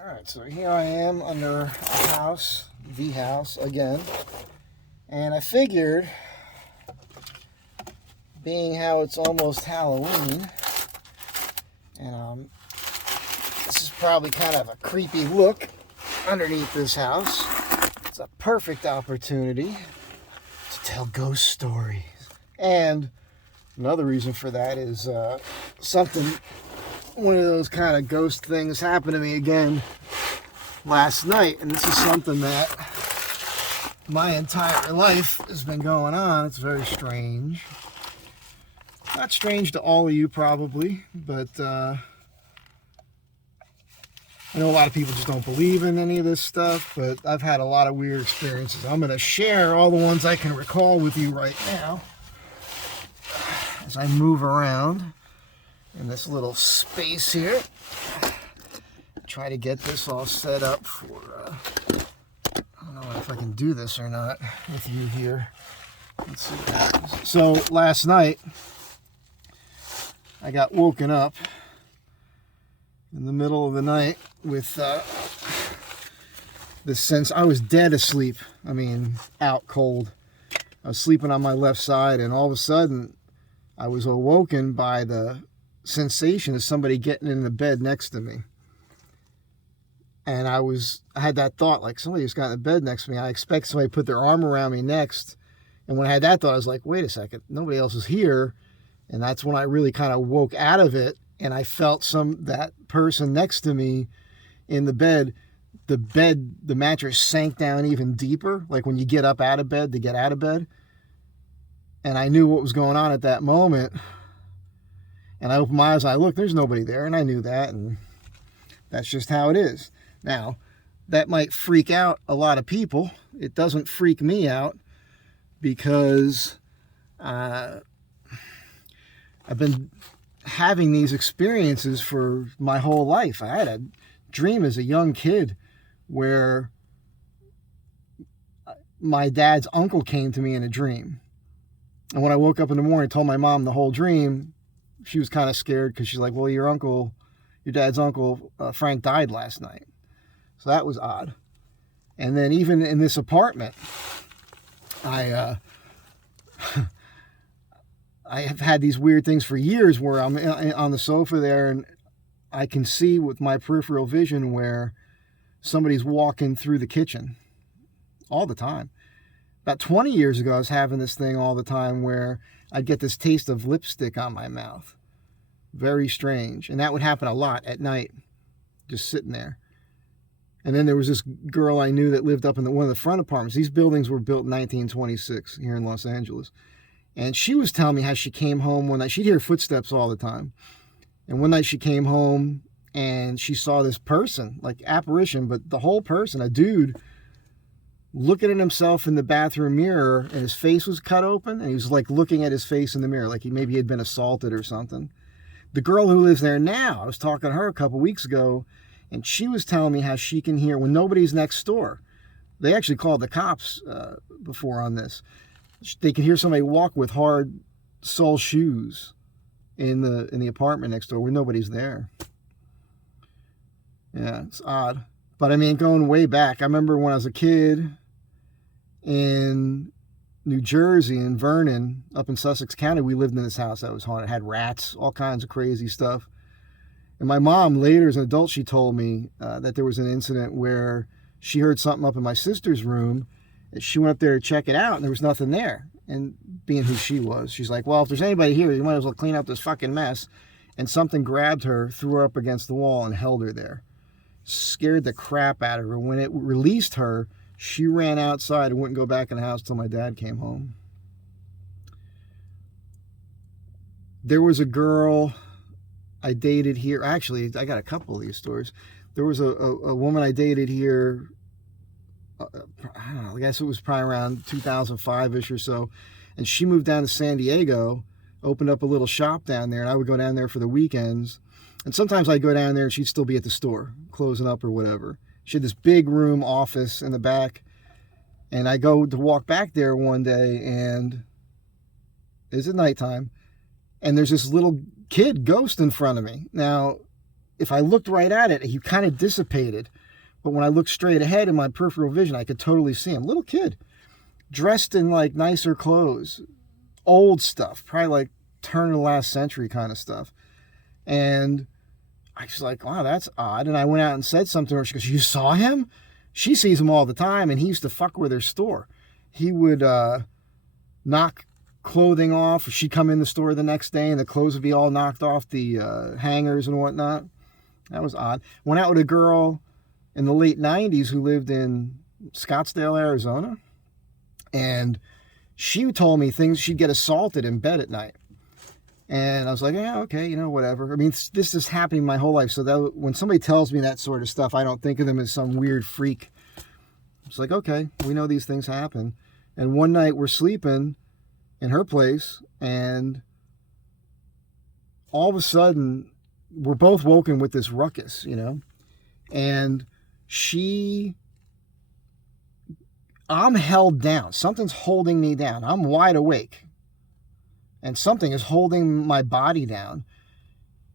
Alright, so here I am under the house again, and I figured, being how it's almost Halloween, and this is probably kind of a creepy look underneath this house, it's a perfect opportunity to tell ghost stories. And another reason for that is one of those kind of ghost things happened to me again last night, and this is something that my entire life has been going on. It's very strange. Not strange to all of you probably, but I know a lot of people just don't believe in any of this stuff, but I've had a lot of weird experiences. I'm going to share all the ones I can recall with you right now as I move around in this little space here. Try to get this all set up for, I don't know if I can do this or not with you here. Let's see what happens. So last night, I got woken up in the middle of the night with this sense. I was dead asleep. I mean, out cold. I was sleeping on my left side, and all of a sudden, I was awoken by the sensation of somebody getting in the bed next to me. And I had that thought, like, somebody just got in the bed next to me. I expect somebody to put their arm around me next. And when I had that thought, I was like, wait a second, nobody else is here. And that's when I really kind of woke out of it, and I felt that person next to me in the bed. The mattress sank down even deeper, like when you get up out of bed to get out of bed. And I knew what was going on at that moment. And I opened my eyes, and I looked, there's nobody there, and I knew that, and that's just how it is. Now, that might freak out a lot of people. It doesn't freak me out because I've been having these experiences for my whole life. I had a dream as a young kid where my dad's uncle came to me in a dream. And when I woke up in the morning and told my mom the whole dream, she was kind of scared because she's like, well, your dad's uncle, Frank, died last night. So that was odd. And then even in this apartment, I have had these weird things for years where I'm on the sofa there and I can see with my peripheral vision where somebody's walking through the kitchen all the time. About 20 years ago, I was having this thing all the time where I'd get this taste of lipstick on my mouth. Very strange. And that would happen a lot at night, just sitting there. And then there was this girl I knew that lived up in one of the front apartments. These buildings were built in 1926 here in Los Angeles. And she was telling me how she came home one night. She'd hear footsteps all the time. And one night she came home and she saw this person, like apparition, but the whole person, a dude, looking at himself in the bathroom mirror, and his face was cut open, and he was like looking at his face in the mirror, like maybe he had been assaulted or something. The girl who lives there now, I was talking to her a couple weeks ago, and she was telling me how she can hear when nobody's next door. They actually called the cops before on this. They could hear somebody walk with hard sole shoes in the apartment next door when nobody's there. Yeah, it's odd. But I mean, going way back, I remember when I was a kid in New Jersey, in Vernon, up in Sussex County, we lived in this house that was haunted. It had rats, all kinds of crazy stuff. And my mom, later as an adult, she told me that there was an incident where she heard something up in my sister's room. And she went up there to check it out, and there was nothing there. And being who she was, she's like, well, if there's anybody here, you might as well clean up this fucking mess. And something grabbed her, threw her up against the wall, and held her there. Scared the crap out of her. When it released her, she ran outside and wouldn't go back in the house till my dad came home. There was a girl I dated here. Actually, I got a couple of these stories. There was a woman I dated here, I don't know, I guess it was probably around 2005-ish or so. And she moved down to San Diego, opened up a little shop down there, and I would go down there for the weekends. And sometimes I'd go down there and she'd still be at the store, closing up or whatever. She had this big room office in the back. And I go to walk back there one day, and it's at nighttime. And there's this little kid ghost in front of me. Now, if I looked right at it, he kind of dissipated. But when I looked straight ahead in my peripheral vision, I could totally see him. Little kid, dressed in like nicer clothes, old stuff, probably like turn of the last century kind of stuff. And I was like, wow, that's odd. And I went out and said something to her. She goes, you saw him? She sees him all the time, and he used to fuck with her store. He would knock clothing off. She'd come in the store the next day, and the clothes would be all knocked off the hangers and whatnot. That was odd. Went out with a girl in the late 90s who lived in Scottsdale, Arizona. And she told me things, she'd get assaulted in bed at night. And I was like, yeah, okay, you know, whatever. I mean, this is happening my whole life. So that when somebody tells me that sort of stuff, I don't think of them as some weird freak. It's like, okay, we know these things happen. And one night we're sleeping in her place, and all of a sudden we're both woken with this ruckus, you know. And I'm held down. Something's holding me down. I'm wide awake. And something is holding my body down.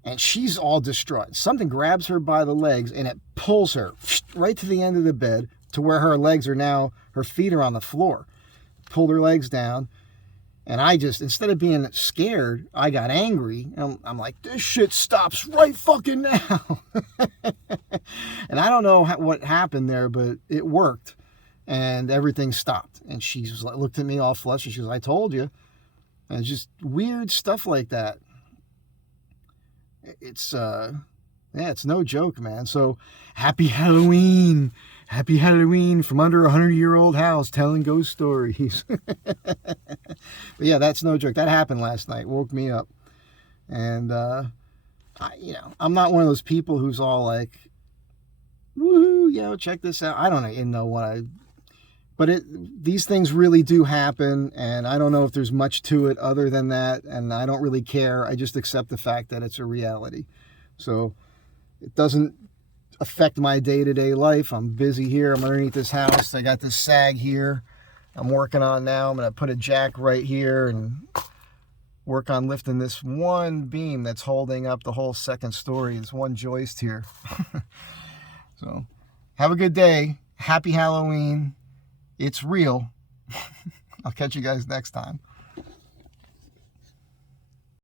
And she's all distraught. Something grabs her by the legs and it pulls her right to the end of the bed to where her legs are now, her feet are on the floor. Pulled her legs down. And I just, instead of being scared, I got angry. I'm like, this shit stops right fucking now. And I don't know what happened there, but it worked. And everything stopped. And she was like, looked at me all flushed. She goes, I told you. And it's just weird stuff like that. It's, it's no joke, man. So, happy Halloween. Happy Halloween from under a 100-year-old house telling ghost stories. But yeah, that's no joke. That happened last night. Woke me up. And, I'm not one of those people who's all like, woohoo, check this out. I don't even know what but these things really do happen, and I don't know if there's much to it other than that, and I don't really care. I just accept the fact that it's a reality. So it doesn't affect my day-to-day life. I'm busy here. I'm underneath this house. I got this sag here I'm working on now. I'm going to put a jack right here and work on lifting this one beam that's holding up the whole second story. This one joist here. So have a good day. Happy Halloween. It's real. I'll catch you guys next time.